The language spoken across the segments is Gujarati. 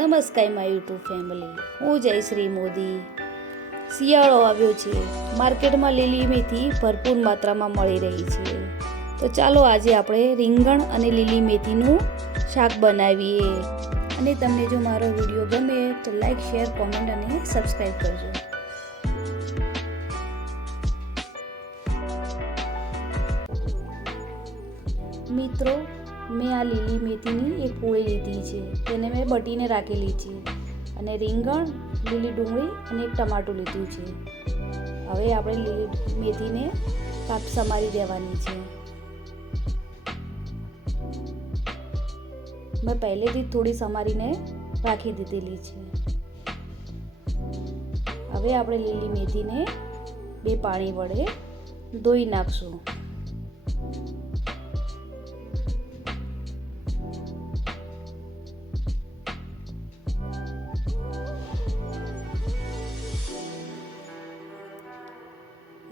નમસ્કાર માય યુટ્યુબ ફેમિલી, હું જયશ્રી મોદી। શિયાળો આવ્યો છે, માર્કેટમાં લીલી મેથી ભરપૂર માત્રામાં મળી રહી છે। તો ચાલો આજે આપણે રીંગણ અને લીલી મેથીનું શાક બનાવીએ। અને તમને જો મારો વિડીયો ગમે તો લાઈક, શેર, કોમેન્ટ અને સબસ્ક્રાઈબ કરજો। મિત્રો, મેં આ લીલી મેથીની એક પોળી લીધી છે, તેને મેં બટીને રાખેલી છે। અને રીંગણ, લીલી ડુંગળી અને એક ટમાટું લીધું છે। હવે આપણે લીલી મેથીને સમારી દેવાની છે। મેં પહેલેથી થોડી સમારીને રાખી દીધેલી છે। હવે આપણે લીલી મેથીને 2 પાણી વડે ધોઈ નાખશું।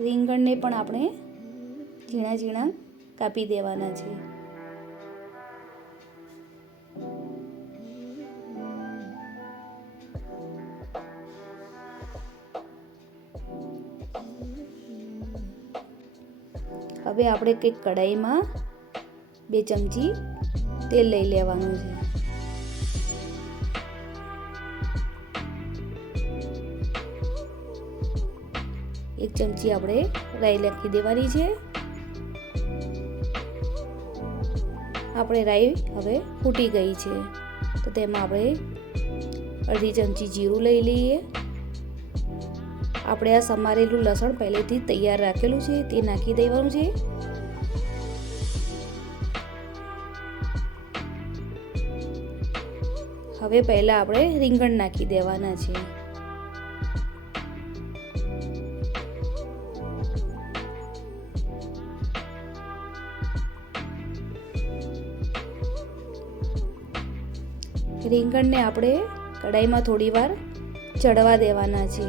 રીંગણને પણ આપણે ઝીણા ઝીણા કાપી દેવાના છે। હવે આપણે કંઈક કઢાઈમાં 2 ચમચી તેલ લઈ લેવાનું છે। એક ચમચી આપણે રાઈ નાખી દેવાની છે। આપણે રાઈ હવે ફૂટી ગઈ છે, તો તેમાં આપણે અડધી ચમચી જીરું લઈ લઈએ। આપણે આ સમારેલું લસણ પહેલેથી તૈયાર રાખેલું છે તે નાખી દેવાનું છે। હવે પહેલા આપણે રીંગણ નાખી દેવાના છે। રીંગણને આપણે કઢાઈમાં થોડી વાર ચડવા દેવાના છે।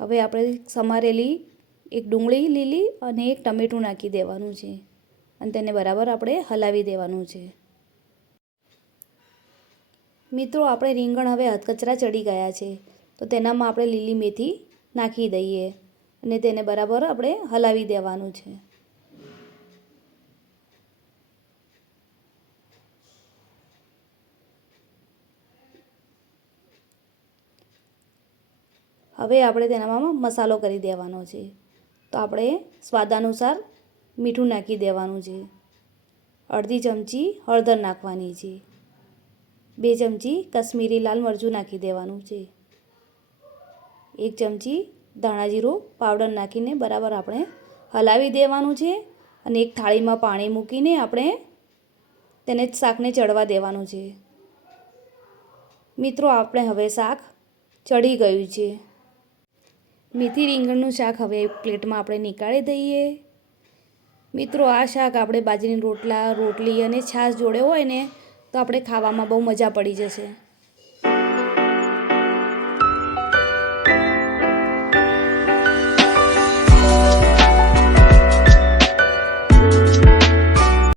હવે આપણે સમારેલી એક ડુંગળી લીલી અને એક ટમેટું નાખી દેવાનું છે અને તેને બરાબર આપણે હલાવી દેવાનું છે। મિત્રો, આપણે રીંગણ હવે અધકચરા ચડી ગયા છે, તો તેનામાં આપણે લીલી મેથી નાખી દઈએ અને તેને બરાબર આપણે હલાવી દેવાનું છે। હવે આપણે તેનામાં મસાલો કરી દેવાનો છે। તો આપણે સ્વાદ અનુસાર મીઠું નાખી દેવાનું છે। અડધી ચમચી હળદર નાખવાની છે। 2 ચમચી કશ્મીરી લાલ મરચું નાખી દેવાનું છે। 1 ચમચી ધાણા જીરું પાવડર નાખીને બરાબર આપણે હલાવી દેવાનું છે અને એક થાળીમાં પાણી મૂકીને આપણે તેને શાકને ચડવા દેવાનું છે। મિત્રો, આપણે હવે શાક ચડી ગયું છે। મેથી રીંગણનું શાક હવે પ્લેટમાં આપણે નીકાળી દઈએ। મિત્રો, આ શાક આપણે બાજરીના રોટલા, રોટલી અને છાશ જોડે હોય ને તો આપણે ખાવામાં બહુ મજા પડી જશે।